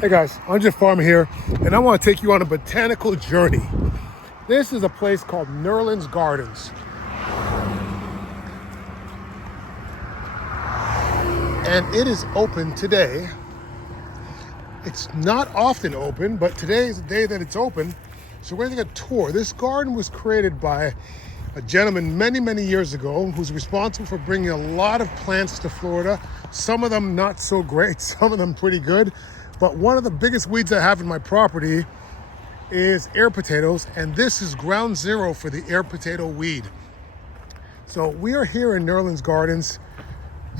Hey guys, Andrethefarmer here, and I want to take you on a botanical journey. This is a place called Nehrling Gardens. And it is open today. It's not often open, but today is the day that it's open. So we're going to take a tour. This garden was created by a gentleman many years ago who's responsible for bringing a lot of plants to Florida. Some of them not so great, some of them pretty good. But one of the biggest weeds I have in my property is air potatoes, and this is ground zero for the air potato weed. So we are here in Nehrling Gardens.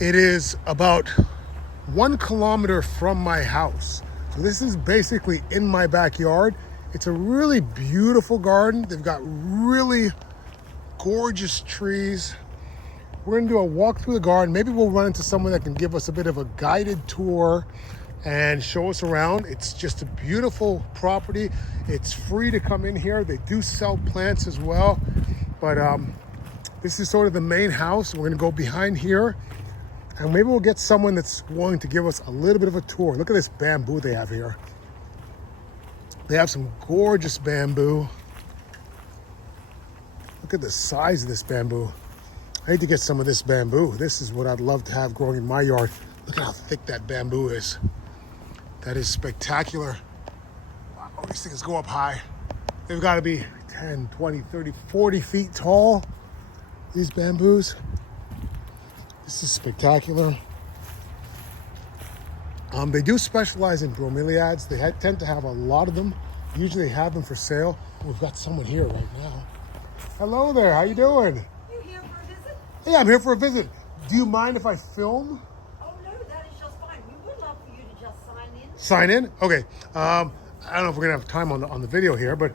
It is about 1 kilometer from my house. So this is basically in my backyard. It's a really beautiful garden. They've got really gorgeous trees. We're gonna do a walk through the garden. Maybe we'll run into someone that can give us a bit of a guided tour and show us around. It's just a beautiful property. It's free to come in here. They do sell plants as well. But this is sort of the main house. We're gonna go behind here and maybe we'll get someone that's willing to give us a little bit of a tour. Look at this bamboo they have here. They have some gorgeous bamboo. Look at the size of this bamboo. I need to get some of this bamboo. This is what I'd love to have growing in my yard. Look at how thick that bamboo is. That is spectacular. Wow, these things go up high. They've got to be 10, 20, 30, 40 feet tall, these bamboos. This is spectacular. They do specialize in bromeliads. They tend to have a lot of them. Usually they have them for sale. We've got someone here right now. Hello there, how you doing? You here for a visit? Hey, I'm here for a visit. Do you mind if I film? Oh no, that is just fine. We would love for you to just sign in. Sign in? Okay. I don't know if we're gonna have time on the video here, but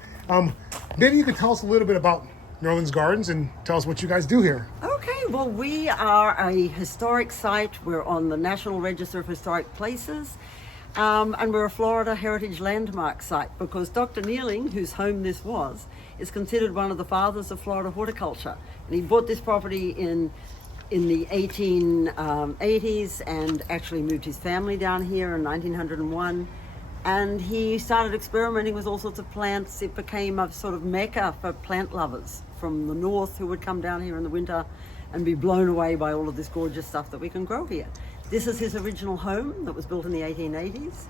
maybe you could tell us a little bit about Nehrling Gardens and tell us what you guys do here. Okay, well we are a historic site. We're on the National Register of Historic Places. And we're a Florida Heritage Landmark site because Dr. Nehrling, whose home this was, is considered one of the fathers of Florida horticulture. And he bought this property in the 1880s and actually moved his family down here in 1901. And he started experimenting with all sorts of plants. It became a sort of mecca for plant lovers from the north who would come down here in the winter and be blown away by all of this gorgeous stuff that we can grow here. This is his original home that was built in the 1880s,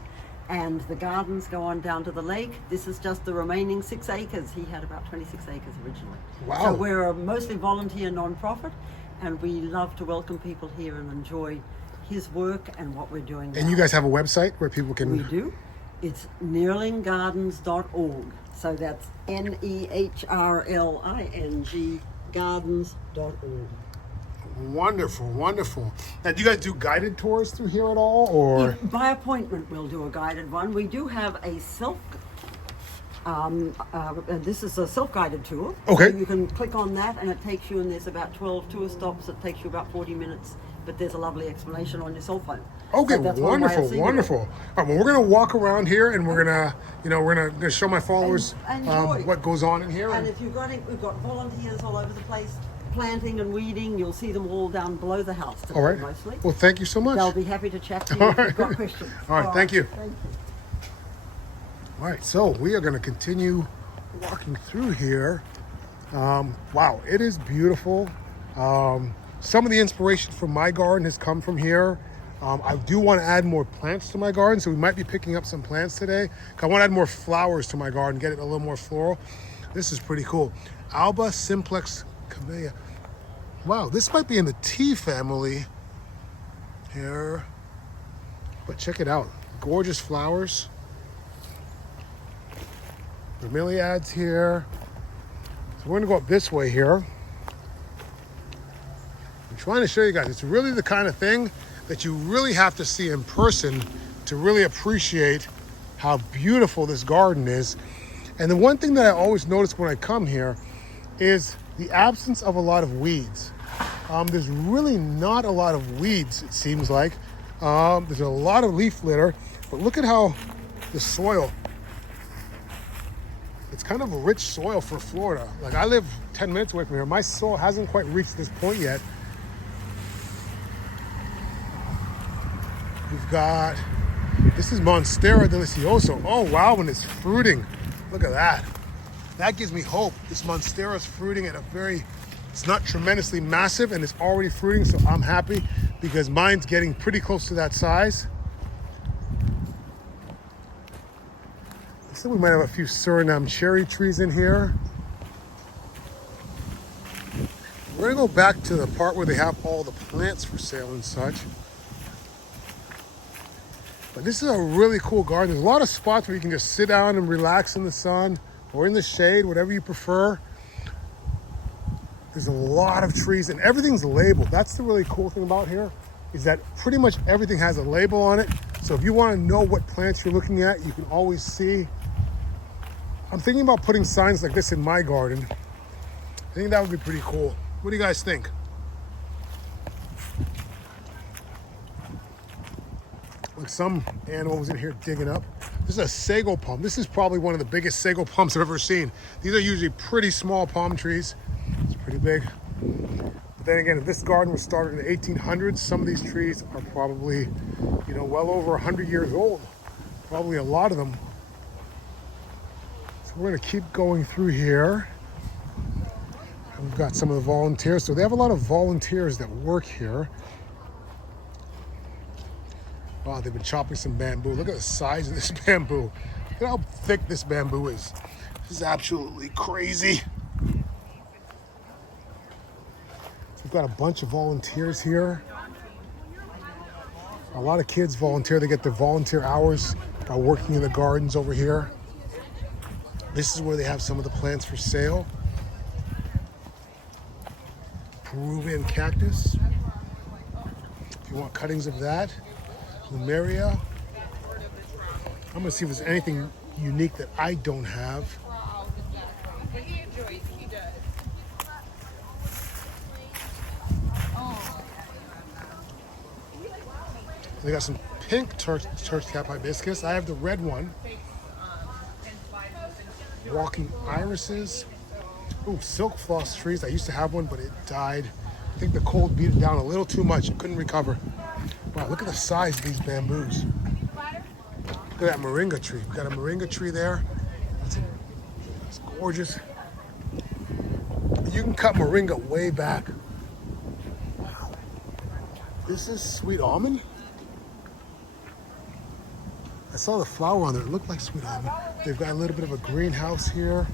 and the gardens go on down to the lake. This is just the remaining 6 acres. He had about 26 acres originally. Wow. So we're a mostly volunteer non-profit, and we love to welcome people here and enjoy his work and what we're doing now. And you guys have a website where people can... We do. It's nehrlinggardens.org. So that's Nehrling gardens.org. Wonderful. Now, do you guys do guided tours through here at all, or? By appointment, we'll do a guided one. We do have a this is a self-guided tour. Okay. So you can click on that and it takes you, and there's about 12 tour stops. It takes you about 40 minutes, but there's a lovely explanation on your cell phone. Okay, So that's one way of wonderful. seeing All right, well, we're gonna walk around here, and we're gonna show my followers And enjoy. what goes on in here. And if we've got volunteers all over the place, planting and weeding. You'll see them all down below the house today, all right. mostly. Well, thank you so much. They'll be happy to chat to you All if right. you've got questions. All right, thank you. Thank you. All right, so we are going to continue walking through here. Wow, it is beautiful. Some of the inspiration from my garden has come from here. I do want to add more plants to my garden, so we might be picking up some plants today. I want to add more flowers to my garden, get it a little more floral. This is pretty cool. Alba simplex camellia. Wow, this might be in the tea family here, but check it out. Gorgeous flowers. Bromeliads here. So we're gonna go up this way here. I'm trying to show you guys, it's really the kind of thing that you really have to see in person to really appreciate how beautiful this garden is. And the one thing that I always notice when I come here is the absence of a lot of weeds. There's really not a lot of weeds, it seems like. There's a lot of leaf litter, but look at how the soil, it's kind of a rich soil for Florida. Like, I live 10 minutes away from here. My soil hasn't quite reached this point yet. We've got This is Monstera Delicioso. Oh wow, and it's fruiting. Look at that. That gives me hope. This Monstera is fruiting at a it's not tremendously massive and it's already fruiting, so I'm happy because mine's getting pretty close to that size. Looks like we might have a few Suriname cherry trees in here. We're gonna go back to the part where they have all the plants for sale and such. But this is a really cool garden. There's a lot of spots where you can just sit down and relax in the sun or in the shade, whatever you prefer. There's a lot of trees and everything's labeled. That's the really cool thing about here, is that pretty much everything has a label on it. So if you want to know what plants you're looking at, you can always see. I'm thinking about putting signs like this in my garden. I think that would be pretty cool. What do you guys think? Look, some animals in here digging up. This is a sago palm. This is probably one of the biggest sago palms I've ever seen. These are usually pretty small palm trees. It's pretty big. But then again, if this garden was started in the 1800s, some of these trees are probably, well over 100 years old. Probably a lot of them. So we're gonna keep going through here. And we've got some of the volunteers. So they have a lot of volunteers that work here. Wow, they've been chopping some bamboo. Look at the size of this bamboo. Look at how thick this bamboo is. This is absolutely crazy. So we've got a bunch of volunteers here. A lot of kids volunteer. They get their volunteer hours by working in the gardens over here. This is where they have some of the plants for sale. Peruvian cactus. If you want cuttings of that. Plumeria. I'm gonna see if there's anything unique that I don't have. They got some pink church cap hibiscus. I have the red one. Walking irises. Ooh, silk floss trees. I used to have one, but it died. I think the cold beat it down a little too much. It couldn't recover. Wow, look at the size of these bamboos. Look at that moringa tree. We've got a moringa tree there. It's gorgeous. You can cut moringa way back. Wow. This is sweet almond? I saw the flower on there. It looked like sweet almond. They've got a little bit of a greenhouse here.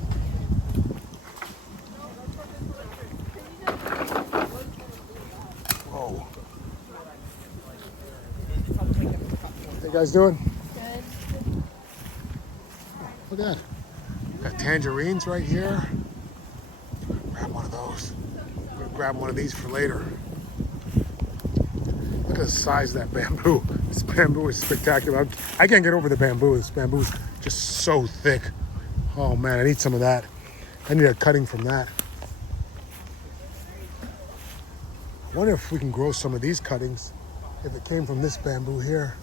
Whoa. How you guys doing? Good. Look at that. Got tangerines right here. Grab one of those. I'm gonna grab one of these for later. Look at the size of that bamboo. This bamboo is spectacular. I can't get over the bamboo. This bamboo is just so thick. Oh man, I need some of that. I need a cutting from that. I wonder if we can grow some of these cuttings if it came from this bamboo here.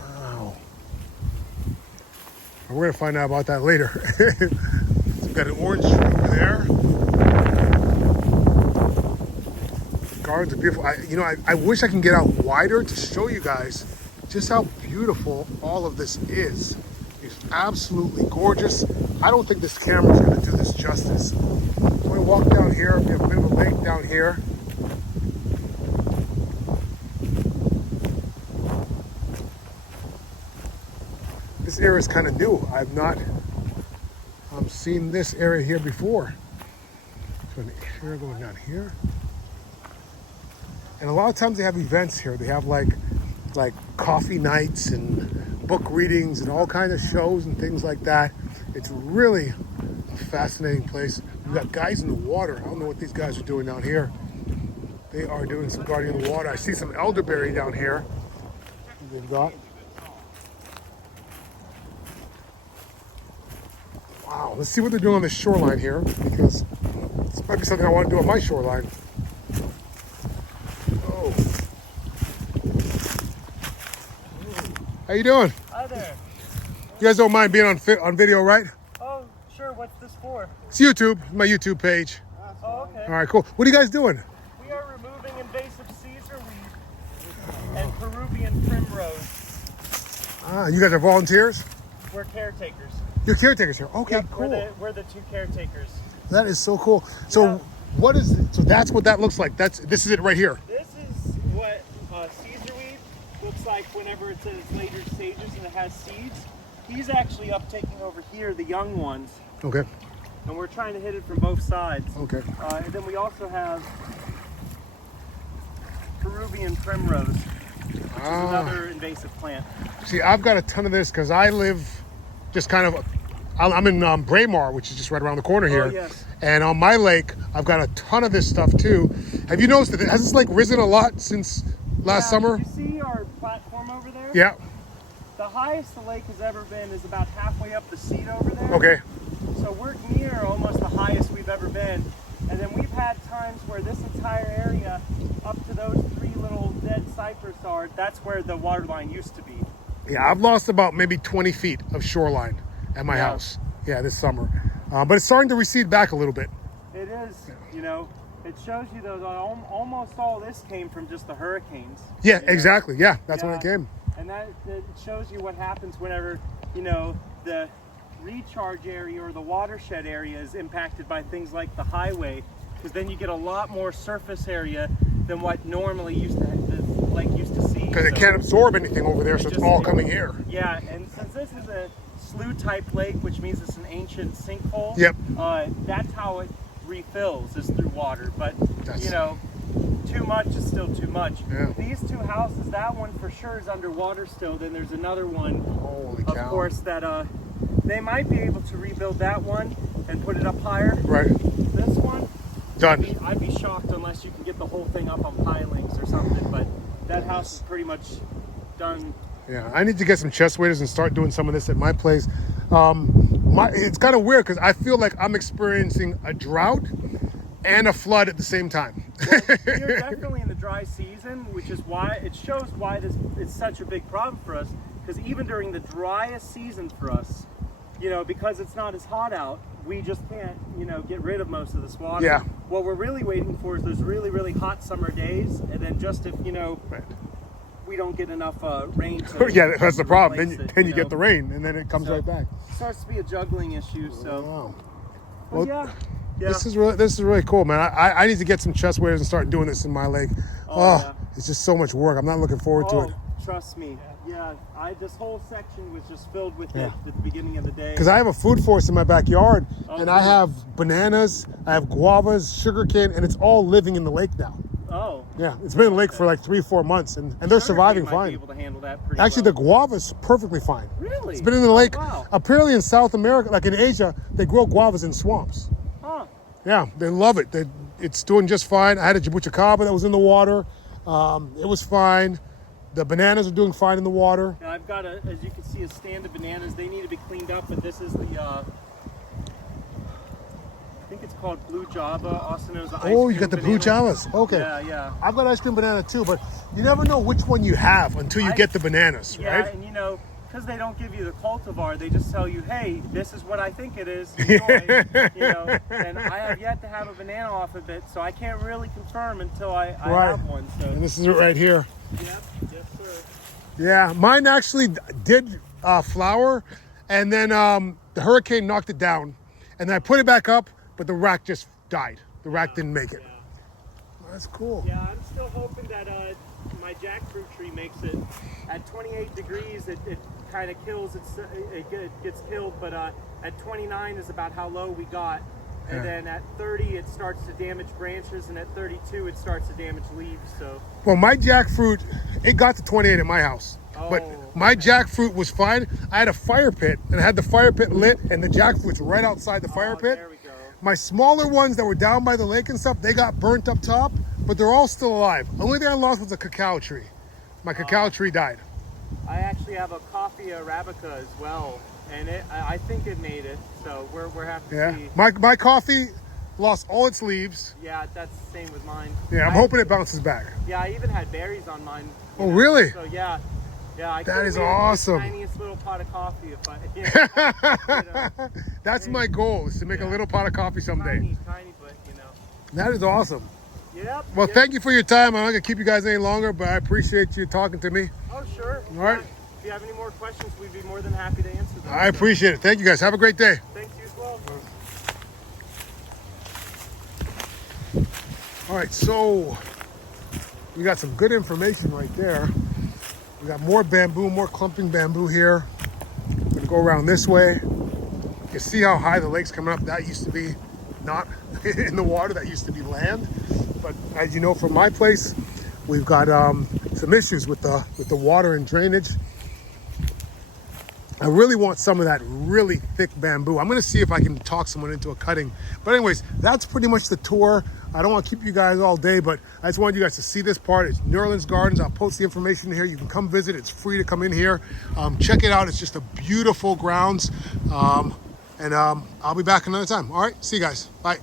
Wow. We're gonna find out about that later. So we've got an orange tree over there. Gardens are beautiful. I wish I can get out wider to show you guys just how beautiful all of this is. It's absolutely gorgeous. I don't think this camera's gonna do this justice. I'm gonna walk down here. We have a bit of a lake down here. This area is kind of new. I've not seen this area here before. So an area going down here. And a lot of times they have events here. They have like coffee nights and book readings and all kinds of shows and things like that. It's really a fascinating place. We've got guys in the water. I don't know what these guys are doing down here. They are doing some gardening in the water. I see some elderberry down here. They've got. Wow, let's see what they're doing on the shoreline here, because this might be something I want to do on my shoreline. Oh. How you doing? Hi there. You guys don't mind being on video, right? Oh, sure. What's this for? It's YouTube, my YouTube page. Oh, okay. All right, cool. What are you guys doing? We are removing invasive Caesar weed and Peruvian primrose. Ah, you guys are volunteers? We're caretakers. You're caretakers here. Okay, Yep, cool. we're the two caretakers. That is so cool. So Yeah. what is it? So that's what that looks like. This is it right here. This is what Caesar weed looks like whenever it's in its later stages and it has seeds. He's actually up taking over here the young ones, Okay. and we're trying to hit it from both sides. Okay. And then we also have Peruvian primrose, which is another invasive plant. See, I've got a ton of this because I live just kind of, I'm in Braemar, which is just right around the corner here. Oh, yes. And on my lake, I've got a ton of this stuff too. Have you noticed that has this lake risen a lot since last summer? You see our platform over there? Yeah. The highest the lake has ever been is about halfway up the seat over there. Okay. So we're near almost the highest we've ever been. And then we've had times where this entire area, up to those three little dead cypress are, that's where the water line used to be. Yeah, I've lost about maybe 20 feet of shoreline at my Yeah. house. Yeah, this summer. But it's starting to recede back a little bit. It is, you know, it shows you those, almost all this came from just the hurricanes. Yeah, You know? exactly. Yeah, that's when Yeah. it came. And that it shows you what happens whenever, you know, the recharge area or the watershed area is impacted by things like the highway, because then you get a lot more surface area than what normally the lake used to see. Because it So, can't absorb anything over there, so it's just- all coming here. Yeah, and since this is a slough type lake, which means it's an ancient sinkhole, Yep. that's how it refills, is through water. But That's- you know, too much is still too much. Yeah. These two houses, that one for sure is underwater still. Then there's another one, Holy of cow. course, that they might be able to rebuild that one and put it up higher. Right. This one, Done. I'd be shocked unless you can get the whole thing up on pilings or something. But that house is pretty much done. Yeah, I need to get some chest waders and start doing some of this at my place. It's kind of weird because I feel like I'm experiencing a drought and a flood at the same time. You're definitely in the dry season, which is why it shows why this is such a big problem for us. Because even during the driest season for us, you know, because it's not as hot out, we just can't, you know, get rid of most of this water. Yeah. What we're really waiting for is those really, really hot summer days, and then just if, you know, we don't get enough rain to Yeah, that's the problem. replace Then, it, then you know? get the rain, and then it comes So, right back. It starts to be a juggling issue. So, Wow. but Well, yeah. This is really cool, man. I need to get some chest waders and start doing this in my lake. Oh, yeah. It's just so much work. I'm not looking forward to it. Trust me. Yeah, this whole section was just filled with Yeah. it at the beginning of the day. Because I have a food forest in my backyard, Oh, and I cool. have bananas, I have guavas, sugarcane, and it's all living in the lake now. Oh, Yeah, it's been in the lake for like 3-4 months, and they're surviving Might be fine. able to handle that pretty Actually, well. the guava's perfectly fine. Really? It's been in the lake. Wow. Apparently in South America, like in Asia, they grow guavas in swamps. Huh. Yeah, they love it. It's doing just fine. I had a jabuticaba that was in the water. It was fine. The bananas are doing fine in the water. Now I've got as you can see, a stand of bananas. They need to be cleaned up, but this is the, I think it's called Blue Java, also known as the ice Oh, you cream got the blue banana. javas. Okay. Yeah, yeah. I've got ice cream banana too, but you never know which one you have until you get the bananas, Yeah, right? and you know, because they don't give you the cultivar, they just tell you, hey, this is what I think it is. Enjoy. You know, and I have yet to have a banana off of it, so I can't really confirm until I Right. have one. So, And this is it right here. yep, yes, sir. Yeah, mine actually did flower, and then the hurricane knocked it down, and then I put it back up, but the rack just died. The rack didn't make it. Yeah. That's cool. Yeah, I'm still hoping that my jackfruit tree makes it. At 28 degrees, it kind of kills. It gets killed, but at 29 is about how low we got. And Yeah. then at 30, it starts to damage branches, and at 32, it starts to damage leaves. So, Well, my jackfruit, it got to 28 at my house. But Oh, my jackfruit was fine. I had a fire pit, and I had the fire pit lit, and the jackfruit's right outside the fire pit. There we go. My smaller ones that were down by the lake and stuff, they got burnt up top, but they're all still alive. Only thing I lost was a cacao tree. My cacao tree died. I actually have a coffee Arabica as well, and I think it made it. So we're happy to Yeah. see. My coffee lost all its leaves. Yeah, that's the same with mine. Yeah, I'm hoping it bounces back. Yeah, I even had berries on mine. you Oh, know, really? So yeah. I That could've is made the awesome. Tiniest little pot of coffee if I. You know, That's my goal, is to make a little pot of coffee someday. tiny, but you know. That is awesome. Yep. Well, yep. thank you for your time. I'm not going to keep you guys any longer, but I appreciate you talking to me. Oh, sure. All right. If you have any more questions, we'd be more than happy to answer them. I appreciate it. Thank you guys. Have a great day. Thanks, you as well. All right, so we got some good information right there. We got more bamboo, more clumping bamboo here. I'm gonna go around this way. You can see how high the lake's coming up. That used to be not in the water, that used to be land. But as you know from my place, we've got some issues with the water and drainage. I really want some of that really thick bamboo. I'm gonna see if I can talk someone into a cutting. But anyways, that's pretty much the tour. I don't want to keep you guys all day, but I just wanted you guys to see this part. It's Nehrling Gardens. I'll post the information here. You can come visit. It's free to come in here. Check it out. It's just a beautiful grounds. I'll be back another time. All right, see you guys. Bye.